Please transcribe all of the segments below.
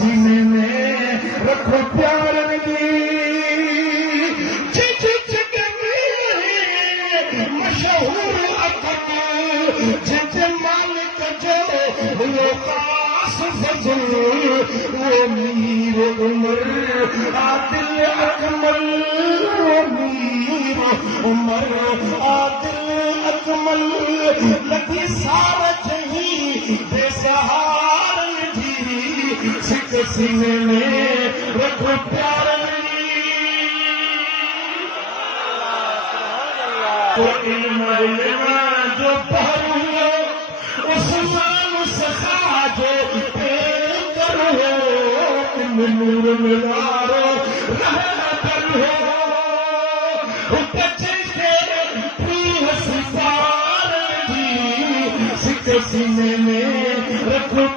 सीने में रखो प्यार की मशहूर अकल जिते मालिक जो वो खास फजल वो मीर उमर आदिल अकमल वो मीर उमर आदिल अकमल लगी सारा जही बेसहार जी सिक सीने में रखो प्यार तो इल्म जो पढ़ो उस्मान सखा जो करो नूर मिलारो रहमत हो बच्चे के प्रिय सितार जी सिक सीने में रखो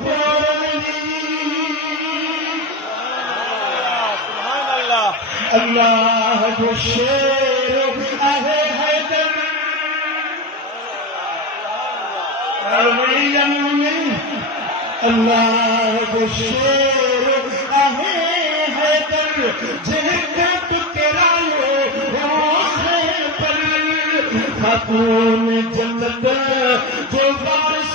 अल्लाह जो शेर आहे हैदर अल्लाह जो शेर आहे हैदर जिनका टुकरायो पर खातून जन्नत जो वारिस